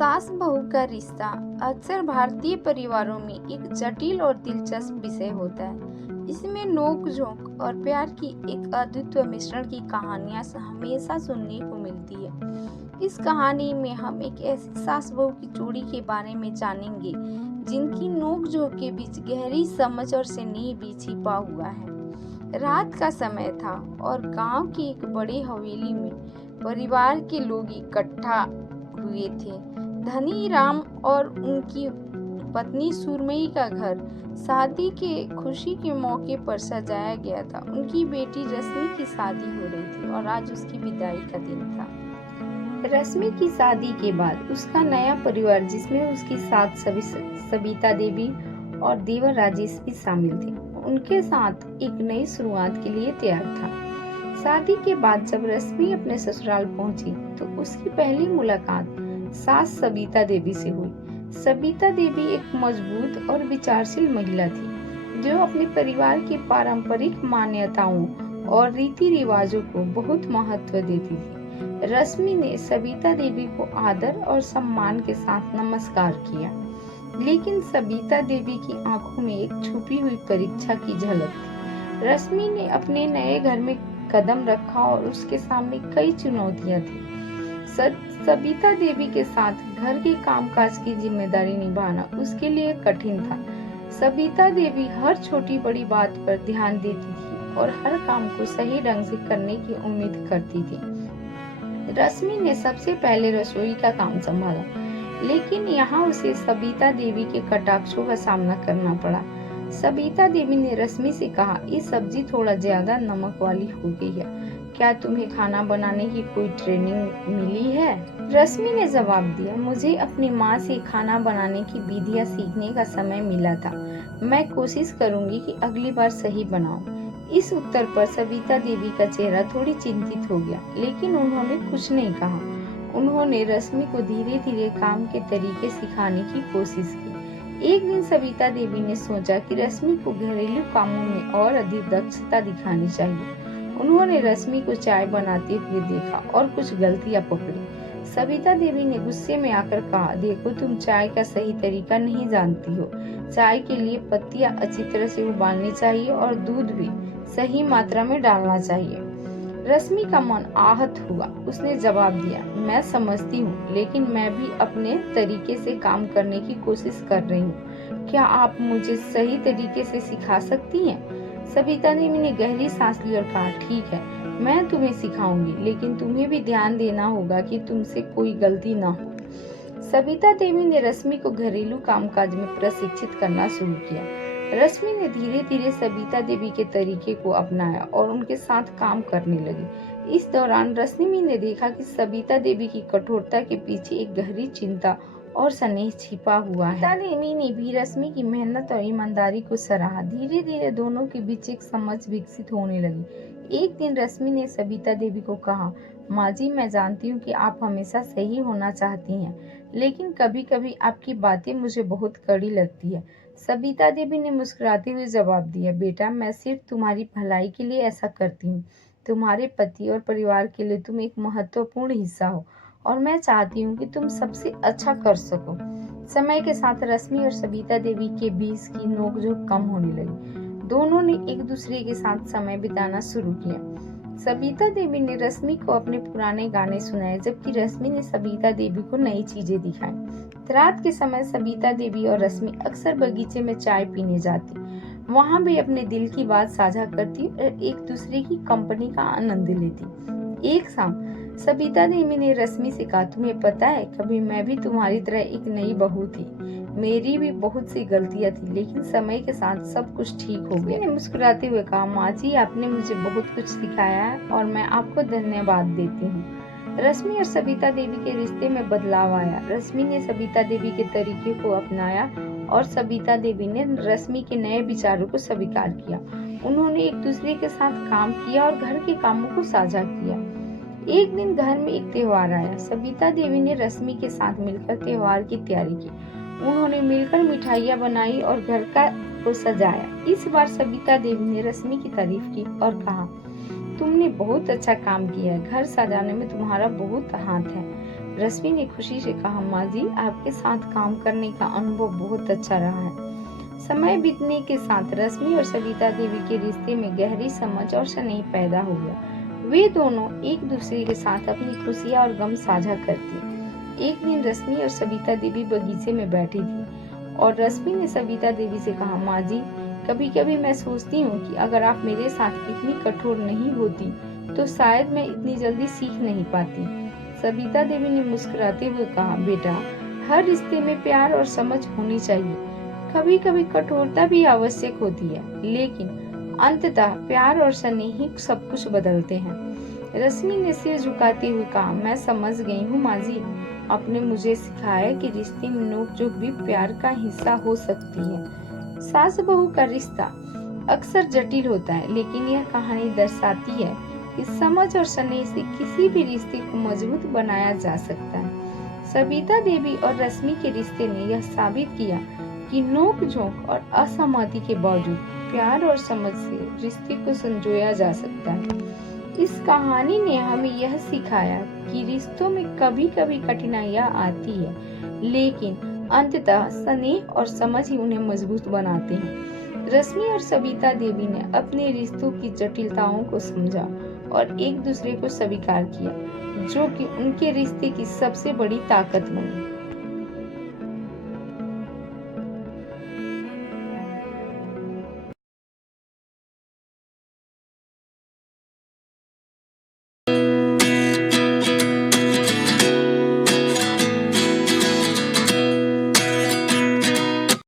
सास बहू का रिश्ता अक्सर भारतीय परिवारों में एक जटिल और दिलचस्प विषय होता है। इसमें नोक झोंक और प्यार की एक अद्भुत मिश्रण की कहानियां हमेशा सुनने को मिलती है। इस कहानी में हम एक ऐसी सास बहू की जोड़ी के बारे में जानेंगे जिनकी नोक झोंक के बीच गहरी समझ और स्नेह भी छिपा हुआ है। रात का समय था और गांव की एक बड़ी हवेली में परिवार के लोग इकट्ठा हुए थे। धनी राम और उनकी पत्नी सुरमई का घर शादी के खुशी के मौके पर सजाया गया था। उनकी बेटी रश्मि की शादी हो रही थी और आज उसकी विदाई का दिन था। रश्मि की शादी के बाद उसका नया परिवार, जिसमें उसकी सास सविता देवी और देवर राजेश भी शामिल थे, उनके साथ एक नई शुरुआत के लिए तैयार था। शादी के बाद जब रश्मि अपने ससुराल पहुंची तो उसकी पहली मुलाकात सास सविता देवी से हुई। सविता देवी एक मजबूत और विचारशील महिला थी जो अपने परिवार के पारंपरिक मान्यताओं और रीति रिवाजों को बहुत महत्व देती थी। रश्मि ने सविता देवी को आदर और सम्मान के साथ नमस्कार किया, लेकिन सविता देवी की आंखों में एक छुपी हुई परीक्षा की झलक थी। रश्मि ने अपने नए घर में कदम रखा और उसके सामने कई चुनौतियां थी। सविता देवी के साथ घर के कामकाज की जिम्मेदारी निभाना उसके लिए कठिन था। सविता देवी हर छोटी बड़ी बात पर ध्यान देती थी और हर काम को सही ढंग से करने की उम्मीद करती थी। रश्मि ने सबसे पहले रसोई का काम संभाला, लेकिन यहाँ उसे सविता देवी के कटाक्षों का सामना करना पड़ा। सविता देवी ने रश्मि से कहा, ये सब्जी थोड़ा ज्यादा नमक वाली हो गई है, क्या तुम्हें खाना बनाने की कोई ट्रेनिंग मिली है? रश्मि ने जवाब दिया, मुझे अपनी माँ से खाना बनाने की विधियाँ सीखने का समय मिला था। मैं कोशिश करूंगी कि अगली बार सही बनाऊं। इस उत्तर पर सविता देवी का चेहरा थोड़ी चिंतित हो गया, लेकिन उन्होंने कुछ नहीं कहा। उन्होंने रश्मि को धीरे धीरे काम के तरीके सिखाने की कोशिश की। एक दिन सविता देवी ने सोचा कि रश्मि को घरेलू कामों में और अधिक दक्षता दिखानी चाहिए। उन्होंने रश्मि को चाय बनाते हुए देखा और कुछ गलतियां पकड़ी। सविता देवी ने गुस्से में आकर कहा, देखो तुम चाय का सही तरीका नहीं जानती हो। चाय के लिए पत्तियां अच्छी तरह से उबालनी चाहिए और दूध भी सही मात्रा में डालना चाहिए। रश्मि का मन आहत हुआ। उसने जवाब दिया, मैं समझती हूँ, लेकिन मैं भी अपने तरीके से काम करने की कोशिश कर रही हूँ। क्या आप मुझे सही तरीके से सिखा सकती हैं? सविता देवी ने गहरी सांस ली और कहा, ठीक है, मैं तुम्हें सिखाऊंगी, लेकिन तुम्हें भी ध्यान देना होगा कि तुमसे कोई गलती ना हो। सविता देवी ने रश्मि को घरेलू कामकाज में प्रशिक्षित करना शुरू किया। रश्मि ने धीरे धीरे सविता देवी के तरीके को अपनाया और उनके साथ काम करने लगी। इस दौरान रश्मि ने देखा कि सविता देवी की कठोरता के पीछे एक गहरी चिंता और स्नेह छिपा हुआ है। सविता देवी ने भी रश्मि की मेहनत और ईमानदारी को सराहा। धीरे धीरे दोनों के बीच एक समझ विकसित होने लगी। एक दिन रश्मि ने सविता देवी को कहा, माँ जी, मैं जानती हूँ कि आप हमेशा सही होना चाहती हैं, लेकिन कभी कभी आपकी बातें मुझे बहुत कड़ी लगती है। सविता देवी ने मुस्कुराते हुए जवाब दिया, बेटा, मैं सिर्फ तुम्हारी भलाई के लिए ऐसा करती हूँ। तुम्हारे पति और परिवार के लिए तुम एक महत्वपूर्ण हिस्सा हो और मैं चाहती हूँ कि तुम सबसे अच्छा कर सको। समय के साथ रश्मि और सविता देवी के बीच की नोकझोंक कम होने लगी। दोनों ने एक दूसरे के साथ समय बिताना शुरू किया। सविता देवी ने रश्मि को अपने पुराने गाने सुनाए, जबकि रश्मि ने सविता देवी को नई चीजें दिखाई। रात के समय सविता देवी और रश्मि अक्सर बगीचे में चाय पीने जाती। वहां भी अपने दिल की बात साझा करती और एक दूसरे की कंपनी का आनंद लेती। एक शाम सविता देवी ने रश्मि से कहा, तुम्हें पता है, कभी मैं भी तुम्हारी तरह एक नई बहू थी। मेरी भी बहुत सी गलतियां थी, लेकिन समय के साथ सब कुछ ठीक हो गया। मैंने मुस्कुराते हुए कहा, माँ जी, आपने मुझे बहुत कुछ सिखाया है और मैं आपको धन्यवाद देती हूँ। रश्मि और सविता देवी के रिश्ते में बदलाव आया। रश्मि ने सविता देवी के तरीके को अपनाया और सविता देवी ने रश्मि के नए विचारों को स्वीकार किया। उन्होंने एक दूसरे के साथ काम किया और घर के कामों को साझा किया। एक दिन घर में एक त्योहार आया। सविता देवी ने रश्मि के साथ मिलकर त्योहार की तैयारी की। उन्होंने मिलकर मिठाइयाँ बनाई और घर को सजाया। इस बार सविता देवी ने रश्मि की तारीफ की और कहा, तुमने बहुत अच्छा काम किया है, घर सजाने में तुम्हारा बहुत हाथ है। रश्मि ने खुशी से कहा, माँ जी, आपके साथ काम करने का अनुभव बहुत अच्छा रहा है। समय बीतने के साथ रश्मि और सविता देवी के रिश्ते में गहरी समझ और स्नेह पैदा हो गया। वे दोनों एक दूसरे के साथ अपनी खुशियाँ और गम साझा करती। एक दिन रश्मि और सविता देवी बगीचे में बैठी थी और रश्मि ने सविता देवी से कहा, माँ जी, कभी कभी मैं सोचती हूँ कि अगर आप मेरे साथ इतनी कठोर नहीं होती तो शायद मैं इतनी जल्दी सीख नहीं पाती। सविता देवी ने मुस्कुराते हुए कहा, बेटा, हर रिश्ते में प्यार और समझ होनी चाहिए। कभी कभी कठोरता भी आवश्यक होती है, लेकिन अंततः प्यार और स्नेह ही सब कुछ बदलते हैं। रश्मि ने सिर झुकाते हुए कहा, मैं समझ गई हूँ माँ जी। आपने मुझे सिखाया कि रिश्ते में नोक-झोंक भी प्यार का हिस्सा हो सकती है। सास बहू का रिश्ता अक्सर जटिल होता है, लेकिन यह कहानी दर्शाती है कि समझ और स्नेह से किसी भी रिश्ते को मजबूत बनाया जा सकता है। सविता देवी और रश्मि के रिश्ते ने यह साबित किया कि नोक-झोंक और असहमति के बावजूद प्यार और समझ से रिश्ते को संजोया जा सकता है। इस कहानी ने हमें यह सिखाया कि रिश्तों में कभी-कभी कठिनाइयां आती है, लेकिन अंततः स्नेह और समझ ही उन्हें मजबूत बनाते हैं। रश्मि और सविता देवी ने अपने रिश्तों की जटिलताओं को समझा और एक दूसरे को स्वीकार किया, जो कि उनके रिश्ते की सबसे बड़ी ताकत बनी।